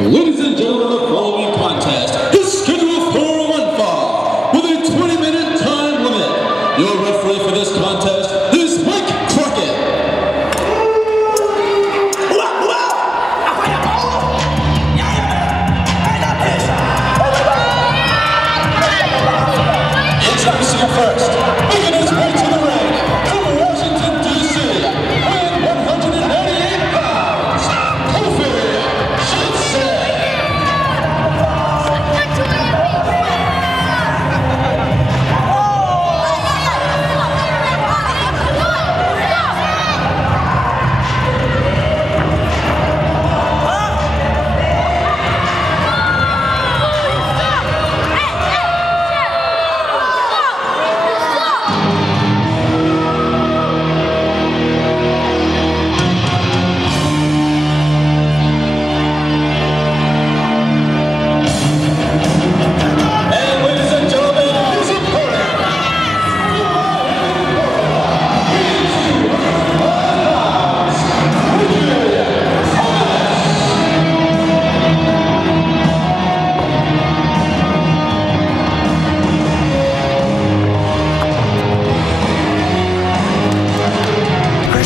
Ladies and gentlemen, the following contest is scheduled for one fall with a 20-minute time limit. Your referee for this contest is Mike Crockett. Introducing you first, making his way to the ring from Washington, D.C., weighing 188 pounds, Kofi.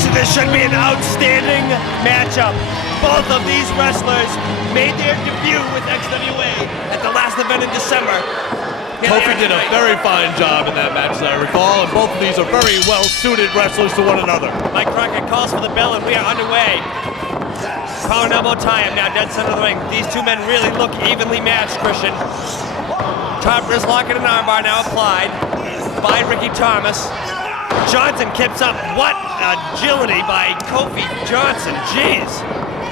This should be an outstanding matchup. Both of these wrestlers made their debut with XWA at the last event in December. Kofi did a very fine job in that match, as I recall, and both of these are very well-suited wrestlers to one another. Mike Crockett calls for the bell, and we are underway. Power and elbow tie him now, dead center of the ring. These two men really look evenly matched, Christian. Top wrist lock and an armbar now applied by Ricky Thomas. Johnson keeps up. What agility by Kofi Johnson. Jeez.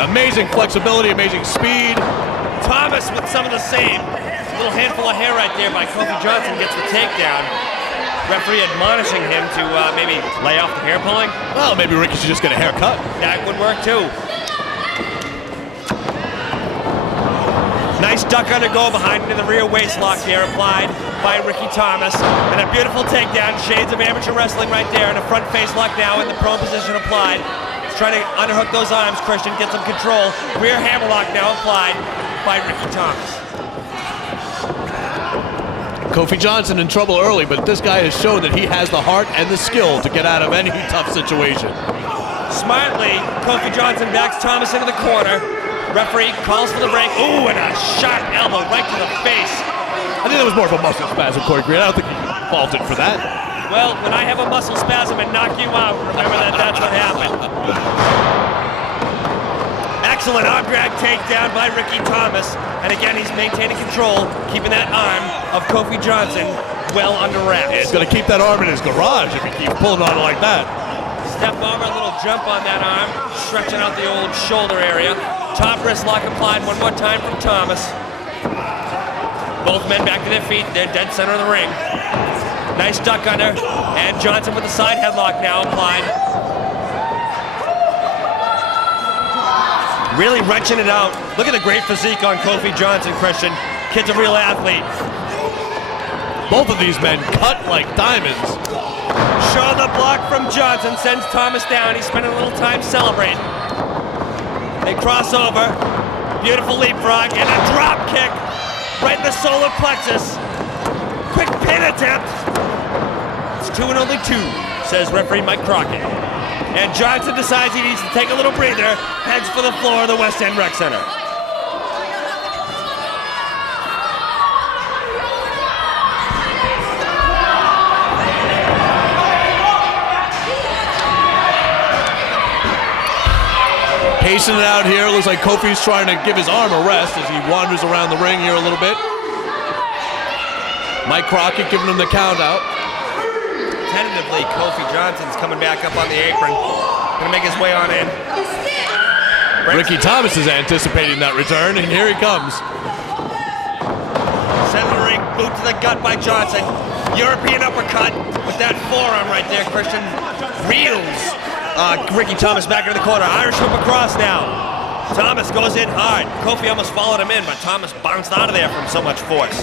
Amazing flexibility, amazing speed. Thomas with some of the same. A little handful of hair right there by Kofi Johnson gets the takedown. Referee admonishing him to maybe lay off the hair pulling. Well, maybe Ricky should just get a haircut. That would work too. Nice duck under go behind into the rear waist lock there applied by Ricky Thomas. And a beautiful takedown, shades of amateur wrestling right there, and a front face lock now in the prone position applied. He's trying to underhook those arms, Christian, get some control. Rear hammerlock now applied by Ricky Thomas. Kofi Johnson in trouble early, but this guy has shown that he has the heart and the skill to get out of any tough situation. Smartly, Kofi Johnson backs Thomas into the corner. Referee calls for the break. Ooh, and a sharp elbow right to the face. I think that was more of a muscle spasm, Corey Green. I don't think he faulted for that. Well, when I have a muscle spasm and knock you out, remember that's what happened. Excellent arm drag takedown by Ricky Thomas. And again, he's maintaining control, keeping that arm of Kofi Johnson well under wraps. Yeah, he's going to keep that arm in his garage if he keeps pulling on it like that. Step over, a little jump on that arm, stretching out the old shoulder area. Top wrist lock applied one more time from Thomas. Both men back to their feet. They're dead center of the ring. Nice duck under. And Johnson with the side headlock now applied. Really wrenching it out. Look at the great physique on Kofi Johnson, Christian. Kid's a real athlete. Both of these men cut like diamonds. Shoulder block from Johnson sends Thomas down. He's spending a little time celebrating. They cross over. Beautiful leapfrog and a drop kick right in the solar plexus. Quick pin attempt. It's 2 and only 2, says referee Mike Crockett. And Johnson decides he needs to take a little breather, heads for the floor of the West End Rec Center. Pacing it out here. Looks like Kofi's trying to give his arm a rest as he wanders around the ring here a little bit. Mike Crockett giving him the count out. Tentatively, Kofi Johnson's coming back up on the apron. Gonna make his way on in. Ricky Thomas is anticipating that return, and here he comes. Centering boot to the gut by Johnson. European uppercut with that forearm right there, Christian. Reels Ricky Thomas back into the corner. Irish hook across now. Thomas goes in hard. Kofi almost followed him in, but Thomas bounced out of there from so much force.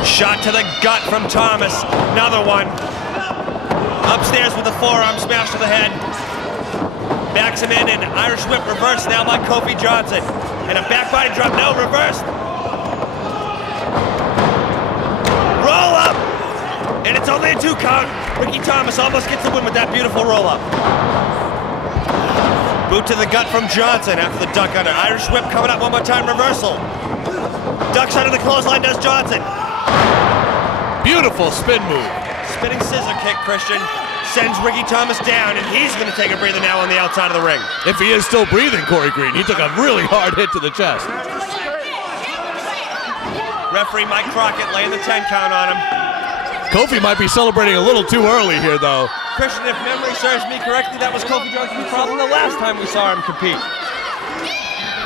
Shot to the gut from Thomas. Another one. Upstairs with the forearm smash to the head. Backs him in, and Irish whip reversed now by Kofi Johnson. And a back body drop, no, reversed. Roll up, and it's only a 2 count. Ricky Thomas almost gets the win with that beautiful roll up. Boot to the gut from Johnson after the duck under. Irish whip coming up one more time, reversal. Ducks under the clothesline, does Johnson. Beautiful spin move. Spinning scissor kick, Christian. Sends Ricky Thomas down, and he's going to take a breather now on the outside of the ring. If he is still breathing, Corey Green. He took a really hard hit to the chest. Referee Mike Crockett laying the 10 count on him. Kofi might be celebrating a little too early here, though. Christian, if memory serves me correctly, that was Kofi Johnson's problem the last time we saw him compete.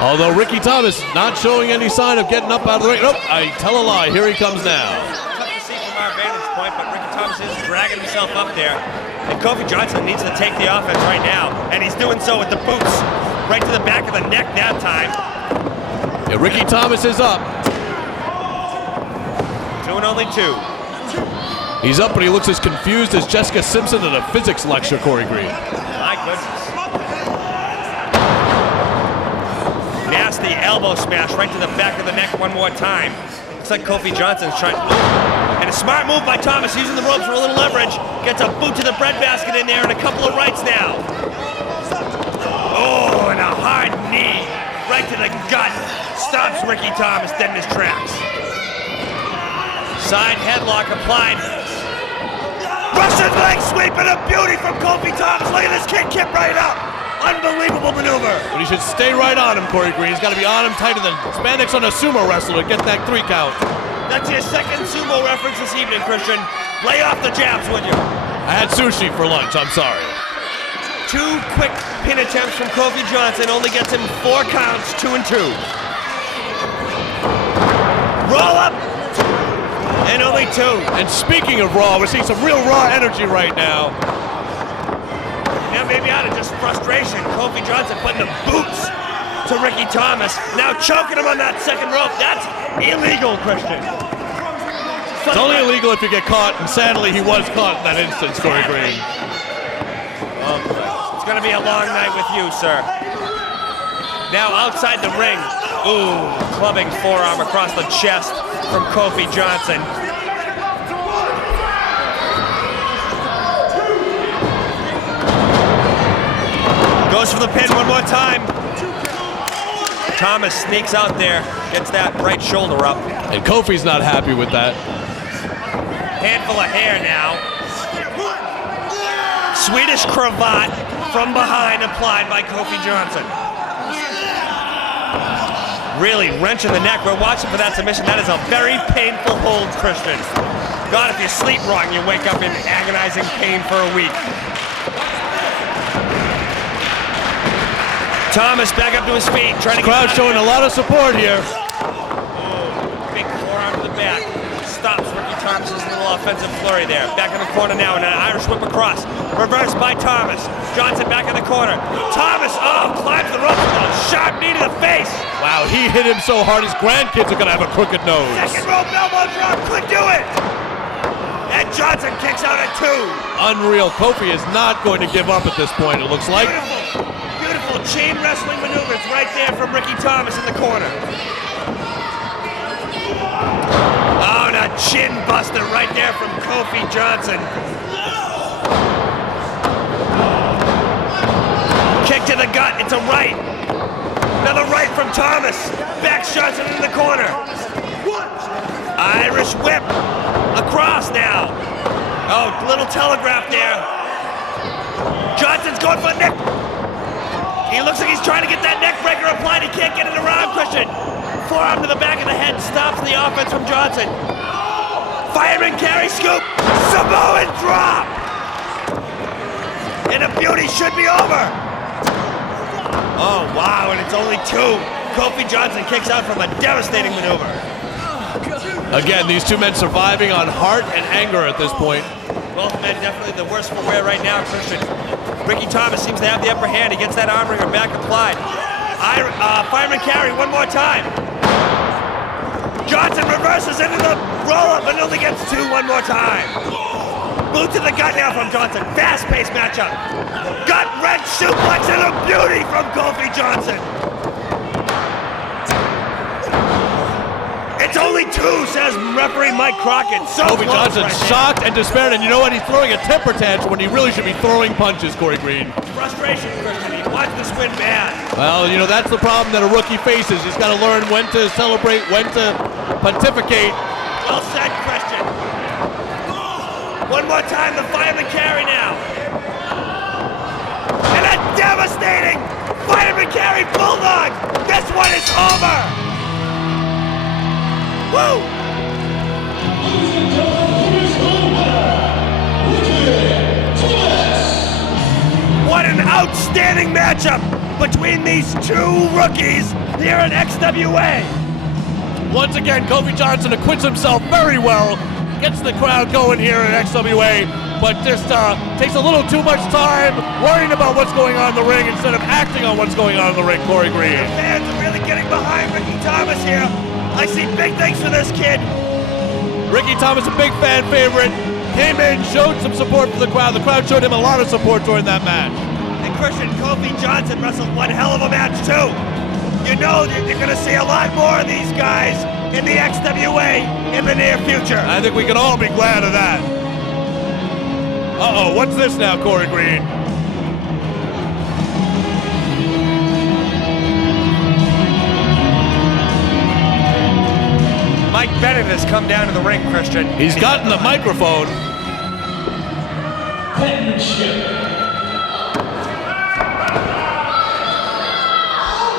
Although Ricky Thomas not showing any sign of getting up out of the ring. Nope, I tell a lie. Here he comes now. Tough to see from our vantage point, but Ricky Thomas is dragging himself up there. And Kofi Johnson needs to take the offense right now, and he's doing so with the boots right to the back of the neck that time. Yeah, Ricky Thomas is up. 2 and only 2. He's up, but he looks as confused as Jessica Simpson at a physics lecture, Corey Green. My goodness. Nasty elbow smash right to the back of the neck one more time. Looks like Kofi Johnson's trying. And a smart move by Thomas, using the ropes for a little leverage. Gets a boot to the breadbasket in there and a couple of rights now. Oh, and a hard knee right to the gut. Stops Ricky Thomas dead in his tracks. Side headlock applied. Russian leg sweep and a beauty from Kofi Thomas. Look at this kick right up. Unbelievable maneuver. But he should stay right on him, Corey Green. He's got to be on him tighter than spandex on a sumo wrestler to get that 3 count. That's your second sumo reference this evening, Christian. Lay off the jabs, would you? I had sushi for lunch, I'm sorry. 2 quick pin attempts from Kofi Johnson only gets him 4 counts, 2 and 2. Roll up, and only 2. And speaking of Raw, we're seeing some real Raw energy right now. Now maybe out of just frustration, Kofi Johnson putting the boots to Ricky Thomas. Now choking him on that second rope. That's illegal, Christian. It's only illegal if you get caught, and sadly he was caught in that instance, Corey Green. It's gonna be a long night with you, sir. Now outside the ring. Ooh, clubbing forearm across the chest from Kofi Johnson. Goes for the pin one more time. Thomas sneaks out there, gets that right shoulder up. And Kofi's not happy with that. Handful of hair now. Swedish cravat from behind applied by Kofi Johnson. Really wrenching the neck. We're watching for that submission. That is a very painful hold, Christian. God, if you sleep wrong, you wake up in agonizing pain for a week. Thomas back up to his feet, trying to Crowd showing a lot of support here. Big forearm to the back. Stops Ricky Thomas's little offensive flurry there. Back in the corner now, and an Irish whip across. Reversed by Thomas. Johnson back in the corner. Thomas, climbs the rope with a sharp knee to the face. Wow, he hit him so hard his grandkids are gonna have a crooked nose. Second rope elbow drop, could do it. And Johnson kicks out at 2. Unreal. Kofi is not going to give up at this point, it looks like. Beautiful chain wrestling maneuvers right there from Ricky Thomas in the corner. Oh, and a chin buster right there from Kofi Johnson. Kick to the gut, it's a right. Another right from Thomas. Backs Johnson in the corner. Irish whip. Across now. Oh, little telegraph there. Johnson's going for the neck. He looks like he's trying to get that neck breaker applied. He can't get it around, Christian. Forearm to the back of the head stops the offense from Johnson. Fireman carry scoop. Samoan drop. And the beauty should be over. Oh, wow, and it's only 2. Kofi Johnson kicks out from a devastating maneuver. Again, these 2 men surviving on heart and anger at this point. Both men definitely the worst for wear right now, Christian. Ricky Thomas seems to have the upper hand. He gets that arm wringer back applied. Fireman carry one more time. Johnson reverses into the roll-up and only gets 2 one more time. Boot to the gut now from Johnson. Fast-paced matchup. Gut-wrench suplex and a beauty from Kofi Johnson. It's only two, says referee Mike Crockett. So Kofi close Johnson right shocked and despaired, and you know what? He's throwing a temper tantrum when he really should be throwing punches, Corey Green. Frustration, Christian. He wants this win bad. Well, you know, that's the problem that a rookie faces. He's got to learn when to celebrate, when to pontificate. Well said, Christian. One more time, the fireman carry now. And a devastating fireman carry bulldog. This one is over. Woo! What an outstanding matchup between these two rookies here at XWA. Once again, Kofi Johnson acquits himself very well, gets the crowd going here at XWA, but just takes a little too much time worrying about what's going on in the ring instead of acting on what's going on in the ring, Corey Green. The fans are really getting behind Ricky Thomas here. I see big things for this kid. Ricky Thomas, a big fan favorite, came in, showed some support for the crowd. The crowd showed him a lot of support during that match. And Christian, Kofi Johnson wrestled one hell of a match too. You know that you're gonna see a lot more of these guys in the XWA in the near future. I think we can all be glad of that. Uh-oh, what's this now, Corey Green? Mike Bennett has come down to the ring, Christian. He's gotten the microphone. Penmanship.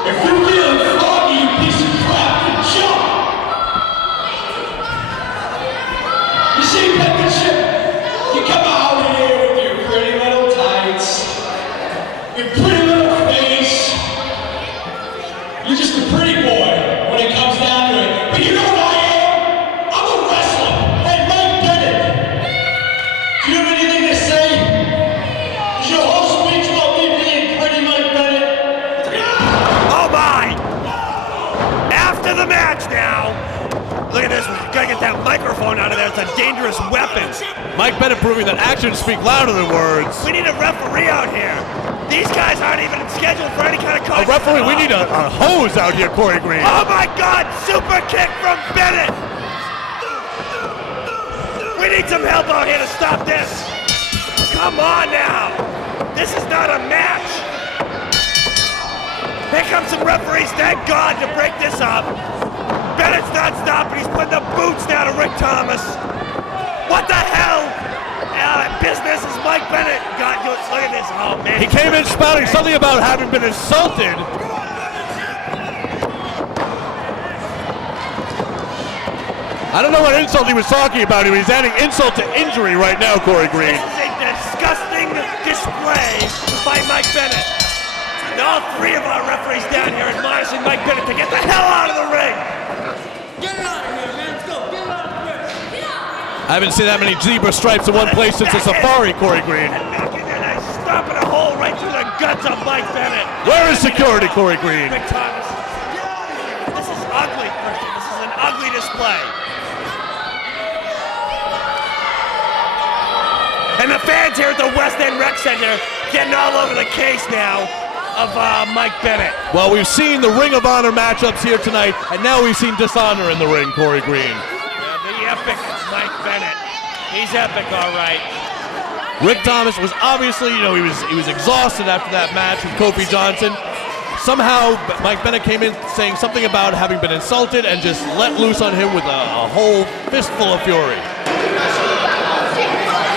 If you're feeling foggy, you piece of crap, then jump! You see, penmanship? You come out here with your pretty little tights, your pretty little face. You're just a pretty boy when it comes down to it. But you know what I am? I'm a wrestler, like Mike Bennett. Do you have anything to say? Is your whole speech about me being pretty Mike Bennett? Oh my! After the match now. Look at this, we gotta get that microphone out of there. It's a dangerous weapon. Mike Bennett proving that actions speak louder than words. We need a referee out here. These guys aren't even scheduled for any kind of A contest. referee, at we all. need a hose out here, Corey Green. Oh my God! Super kick from Bennett! We need some help out here to stop this. Come on now! This is not a match. Here comes some referees, thank God, to break this up. Bennett's not stopping. He's putting the boots down to Rick Thomas. What the hell? Business is Mike Bennett. God, look at this. Oh man. He came in spouting something about having been insulted. I don't know what insult he was talking about. He was adding insult to injury right now, Corey Green. This is a disgusting display by Mike Bennett. And all three of our referees down here admonishing Mike Bennett to get the hell out of the ring. Get it out of here, man. Let's go. Get it out of the ring. Get out. I haven't seen that many zebra stripes in one place since the safari, Corey Green. And knocking and stomping a hole right through the guts of Mike Bennett. Where is security, Corey Green? Rick Thomas. This is ugly, Christian. This is an ugly display. And the fans here at the West End Rec Center getting all over the case now of Mike Bennett. Well, we've seen the Ring of Honor matchups here tonight, and now we've seen dishonor in the ring, Corey Green. Yeah, the epic Mike Bennett. He's epic, all right. Rick Thomas was obviously, you know, he was exhausted after that match with Kofi Johnson. Somehow, Mike Bennett came in saying something about having been insulted and just let loose on him with a whole fistful of fury.